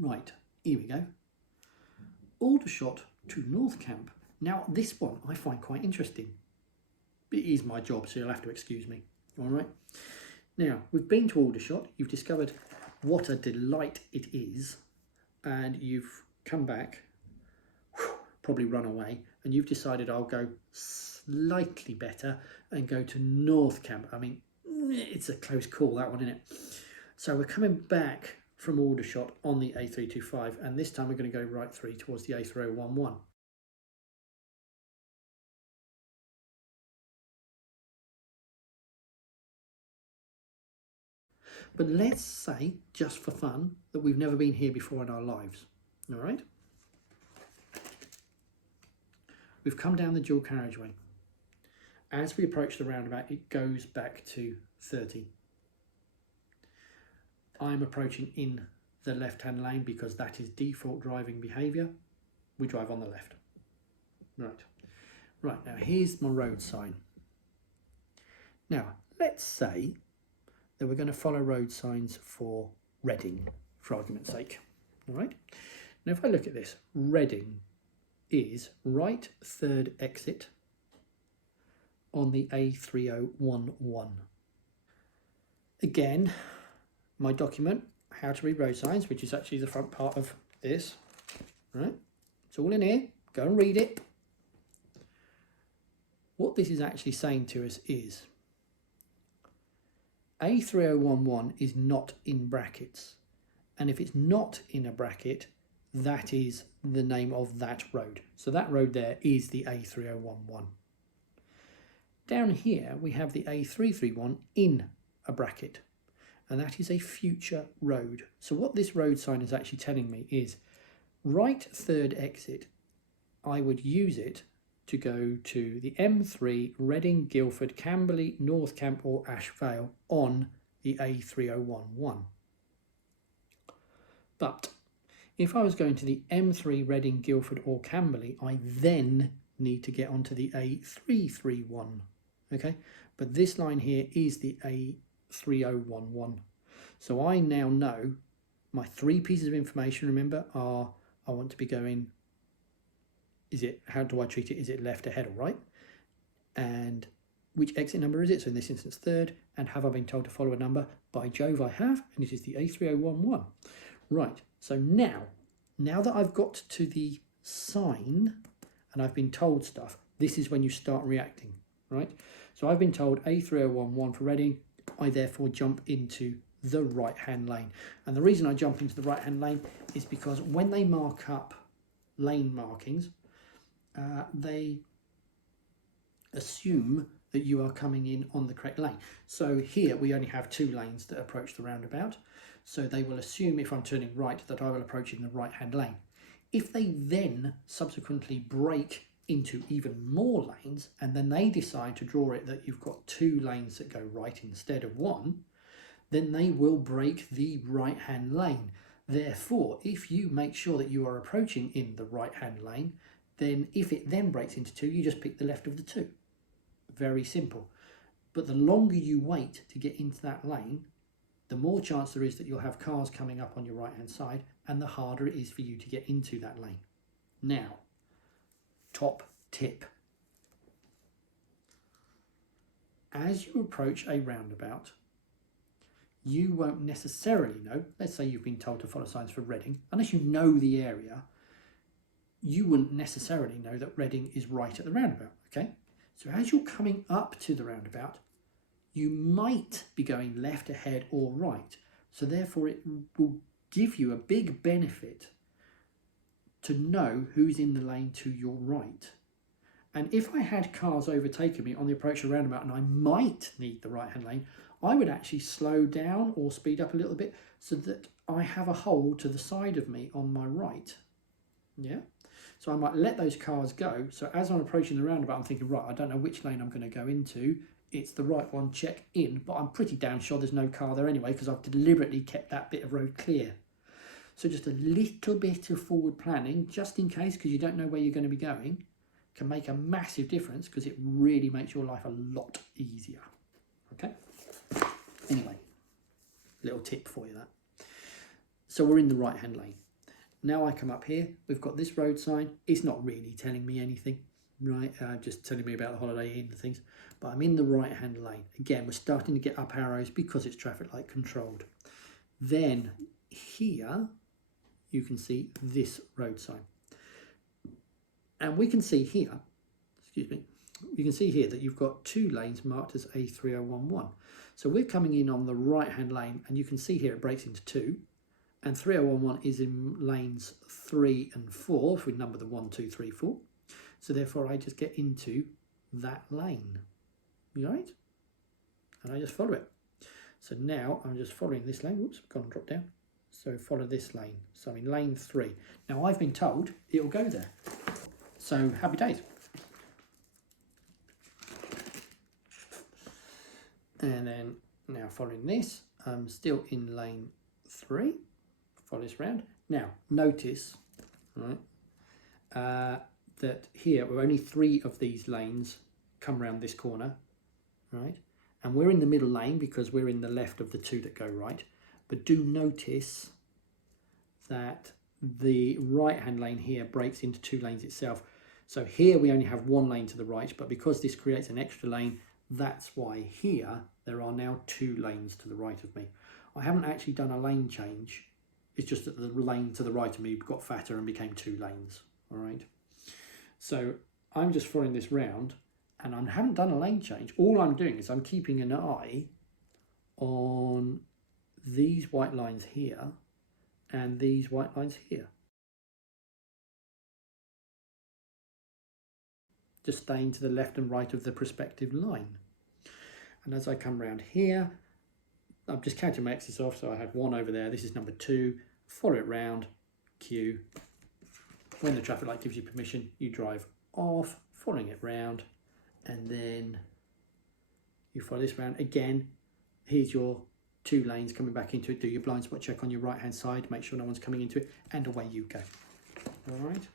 Right, here we go. Aldershot to North Camp. Now this one I find quite interesting. It is my job, so you'll have to excuse me. All right. Now, we've been to Aldershot. You've discovered what a delight it is. And you've come back, probably run away. And you've decided I'll go slightly better and go to North Camp. I mean, it's a close call, that one, isn't it? So we're coming back from Aldershot on the A325. And this time we're going to go right through towards the A3011. But let's say, just for fun, that we've never been here before in our lives. All right? We've come down the dual carriageway. As we approach the roundabout, it goes back to 30. I'm approaching in the left-hand lane because that is default driving behaviour. We drive on the left. Right. Right, now here's my road sign. Now, let's say that we're going to follow road signs for Reading, for argument's sake. All right. Now, if I look at this, Reading is right third exit on the A3011. Again, my document, how to read road signs, which is actually the front part of this. Right. It's all in here. Go and read it. What this is actually saying to us is A3011 is not in brackets, and if it's not in a bracket, that is the name of that road. So that road there is the A3011. Down here we have the A331 in a bracket, and that is a future road. So what this road sign is actually telling me is right third exit, I would use it to go to the M3, Reading, Guildford, Camberley, North Camp or Ash Vale on the A3011. But if I was going to the M3, Reading, Guildford or Camberley, I then need to get onto the A331. Okay, but this line here is the A3011. So I now know my three pieces of information, remember, are I want to be going, how do I treat it? Is it left, ahead or right? And which exit number is it? So in this instance, third. And have I been told to follow a number? By Jove, I have. And it is the A3011. Right. So now that I've got to the sign and I've been told stuff, this is when you start reacting, right? So I've been told A3011 for Reading. I therefore jump into the right-hand lane. And the reason I jump into the right-hand lane is because when they mark up lane markings, they assume that you are coming in on the correct lane. So here we only have two lanes that approach the roundabout. So they will assume if I'm turning right that I will approach in the right-hand lane. If they then subsequently break into even more lanes and then they decide to draw it that you've got two lanes that go right instead of one, then they will break the right-hand lane. Therefore, if you make sure that you are approaching in the right-hand lane, then if it then breaks into two, you just pick the left of the two. Very simple. But the longer you wait to get into that lane, the more chance there is that you'll have cars coming up on your right-hand side, and the harder it is for you to get into that lane. Now, top tip. As you approach a roundabout, you won't necessarily know, let's say you've been told to follow signs for Reading, unless you know the area, you wouldn't necessarily know that Reading is right at the roundabout, okay? So as you're coming up to the roundabout, you might be going left, ahead or right. So therefore it will give you a big benefit to know who's in the lane to your right. And if I had cars overtaking me on the approach to the roundabout and I might need the right-hand lane, I would actually slow down or speed up a little bit so that I have a hole to the side of me on my right. Yeah. So I might let those cars go. So as I'm approaching the roundabout, I'm thinking, right, I don't know which lane I'm going to go into. It's the right one, check in. But I'm pretty damn sure there's no car there anyway because I've deliberately kept that bit of road clear. So just a little bit of forward planning, just in case, because you don't know where you're going to be going, can make a massive difference because it really makes your life a lot easier. Okay? Anyway, little tip for you that. So we're in the right-hand lane. Now I come up here, we've got this road sign. It's not really telling me anything, right? Just telling me about the Holiday Inn and things. But I'm in the right-hand lane. Again, we're starting to get up arrows because it's traffic light controlled. Then here, you can see this road sign. And we can see here, excuse me, you can see here that you've got 2 lanes marked as A3011. So we're coming in on the right-hand lane, and you can see here it breaks into 2. And 3011 is in lanes 3 and 4, if we number the 1, 2, 3, 4. So therefore I just get into that lane. You all right? And I just follow it. So now I'm just following this lane. Whoops, I've gone and dropped down. So follow this lane. So I'm in lane 3. Now I've been told it'll go there. So happy days. And then now following this, I'm still in lane 3. Follow this round. Now notice, right, that here we're only 3 of these lanes come round this corner, right? And we're in the middle lane because we're in the left of the 2 that go right. But do notice that the right-hand lane here breaks into 2 lanes itself. So here we only have 1 lane to the right, but because this creates an extra lane, that's why here there are now 2 lanes to the right of me. I haven't actually done a lane change. It's just that the lane to the right of me got fatter and became 2 lanes, all right? So I'm just following this round, and I haven't done a lane change. All I'm doing is I'm keeping an eye on these white lines here and these white lines here. Just staying to the left and right of the prospective line. And as I come round here, I'm just counting my X's off, so I had 1 over there. This is number 2. Follow it round, Q. When the traffic light gives you permission, you drive off, following it round, and then you follow this round. Again, here's your 2 lanes coming back into it. Do your blind spot check on your right-hand side, make sure no one's coming into it, and away you go. All right.